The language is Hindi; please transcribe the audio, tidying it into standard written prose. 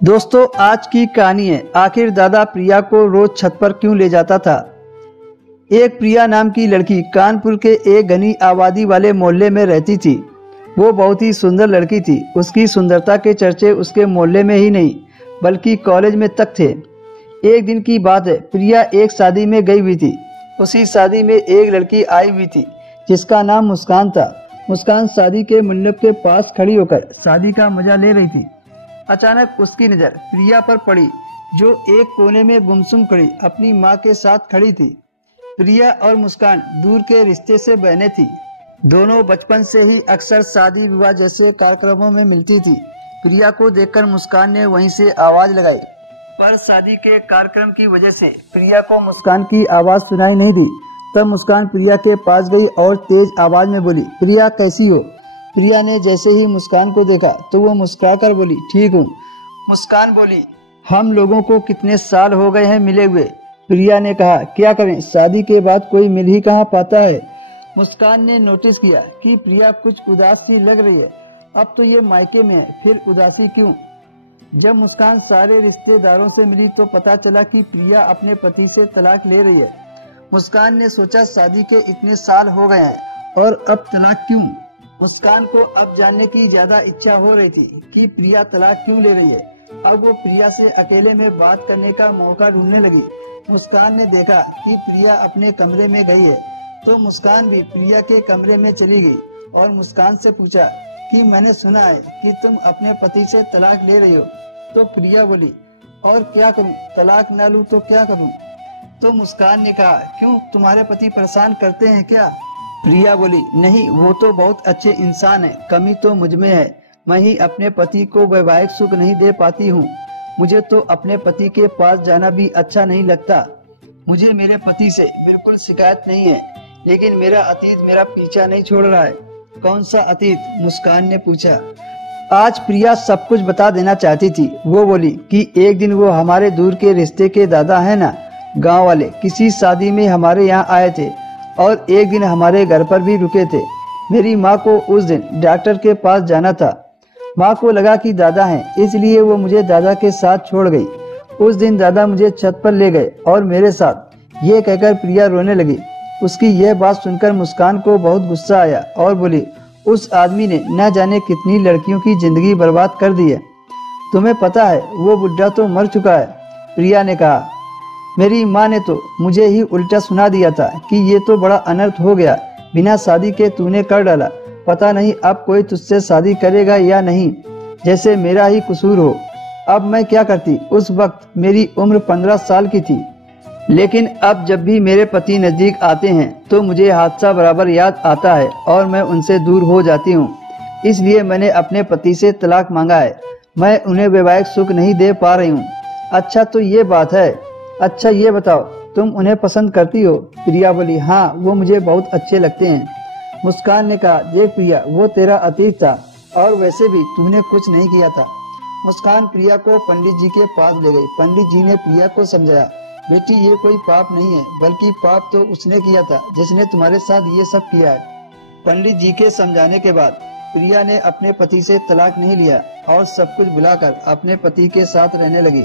दोस्तों, आज की कहानी है आखिर दादा प्रिया को रोज छत पर क्यों ले जाता था। एक प्रिया नाम की लड़की कानपुर के एक घनी आबादी वाले मोहल्ले में रहती थी। वो बहुत ही सुंदर लड़की थी। उसकी सुंदरता के चर्चे उसके मोहल्ले में ही नहीं बल्कि कॉलेज में तक थे। एक दिन की बात है, प्रिया एक शादी में गई हुई थी। उसी शादी में एक लड़की आई हुई थी जिसका नाम मुस्कान था। मुस्कान शादी के मंडप के पास खड़ी होकर शादी का मजा ले रही थी। अचानक उसकी नजर प्रिया पर पड़ी जो एक कोने में गुमसुम खड़ी अपनी माँ के साथ खड़ी थी। प्रिया और मुस्कान दूर के रिश्ते से बहने थी। दोनों बचपन से ही अक्सर शादी विवाह जैसे कार्यक्रमों में मिलती थी। प्रिया को देखकर मुस्कान ने वहीं से आवाज लगाई, पर शादी के कार्यक्रम की वजह से प्रिया को मुस्कान की आवाज सुनाई नहीं दी। तब मुस्कान प्रिया के पास गई और तेज आवाज में बोली, प्रिया कैसी हो। प्रिया ने जैसे ही मुस्कान को देखा तो वो मुस्कुराकर बोली, ठीक हूँ। मुस्कान बोली, हम लोगों को कितने साल हो गए हैं मिले हुए। प्रिया ने कहा, क्या करें, शादी के बाद कोई मिल ही कहाँ पाता है। मुस्कान ने नोटिस किया कि प्रिया कुछ उदास सी लग रही है। अब तो ये मायके में है, फिर उदासी क्यों। जब मुस्कान सारे रिश्तेदारों से मिली तो पता चला कि प्रिया अपने पति से तलाक ले रही है। मुस्कान ने सोचा, शादी के इतने साल हो गए हैं और अब तलाक क्यों। मुस्कान को अब जानने की ज्यादा इच्छा हो रही थी कि प्रिया तलाक क्यों ले रही है। अब वो प्रिया से अकेले में बात करने का मौका ढूंढने लगी। मुस्कान ने देखा कि प्रिया अपने कमरे में गई है तो मुस्कान भी प्रिया के कमरे में चली गई और मुस्कान से पूछा कि मैंने सुना है कि तुम अपने पति से तलाक ले रही हो। तो प्रिया बोली, और क्या करूं, तलाक न लूं तो क्या करूं। तो मुस्कान ने कहा, क्यों, तुम्हारे पति परेशान करते हैं क्या। प्रिया बोली, नहीं, वो तो बहुत अच्छे इंसान है, कमी तो मुझ में है। मैं ही अपने पति को वैवाहिक सुख नहीं दे पाती हूँ। मुझे तो अपने पति के पास जाना भी अच्छा नहीं लगता। मुझे मेरे पति से बिल्कुल शिकायत नहीं है, लेकिन मेरा अतीत मेरा पीछा नहीं छोड़ रहा है। कौन सा अतीत, मुस्कान ने पूछा। आज प्रिया सब कुछ बता देना चाहती थी। वो बोली कि एक दिन वो हमारे दूर के रिश्ते के दादा है ना, गांव वाले, किसी शादी में हमारे यहाँ आए थे और एक दिन हमारे घर पर भी रुके थे। मेरी माँ को उस दिन डॉक्टर के पास जाना था। माँ को लगा कि दादा हैं, इसलिए वो मुझे दादा के साथ छोड़ गई। उस दिन दादा मुझे छत पर ले गए और मेरे साथ, ये कहकर प्रिया रोने लगी। उसकी यह बात सुनकर मुस्कान को बहुत गुस्सा आया और बोली, उस आदमी ने न जाने कितनी लड़कियों की जिंदगी बर्बाद कर दी है। तुम्हें पता है वो बुढ़ा तो मर चुका है। प्रिया ने कहा, मेरी माँ ने तो मुझे ही उल्टा सुना दिया था कि ये तो बड़ा अनर्थ हो गया, बिना शादी के तूने कर डाला। पता नहीं अब कोई तुझसे शादी करेगा या नहीं, जैसे मेरा ही कसूर हो। अब मैं क्या करती, उस वक्त मेरी उम्र 15 साल की थी। लेकिन अब जब भी मेरे पति नजदीक आते हैं तो मुझे हादसा बराबर याद आता है और मैं उनसे दूर हो जाती हूँ। इसलिए मैंने अपने पति से तलाक मांगा है। मैं उन्हें वैवाहिक सुख नहीं दे पा रही हूँ। अच्छा, तो ये बात है। अच्छा ये बताओ, तुम उन्हें पसंद करती हो। प्रिया बोली, हाँ, वो मुझे बहुत अच्छे लगते हैं। मुस्कान ने कहा, देख प्रिया, वो तेरा अतीत था और वैसे भी तूने कुछ नहीं किया था। मुस्कान प्रिया को पंडित जी के पास ले गई। पंडित जी ने प्रिया को समझाया, बेटी, ये कोई पाप नहीं है, बल्कि पाप तो उसने किया था जिसने तुम्हारे साथ ये सब किया है। पंडित जी के समझाने के बाद प्रिया ने अपने पति से तलाक नहीं लिया और सब कुछ भुलाकर अपने पति के साथ रहने लगी।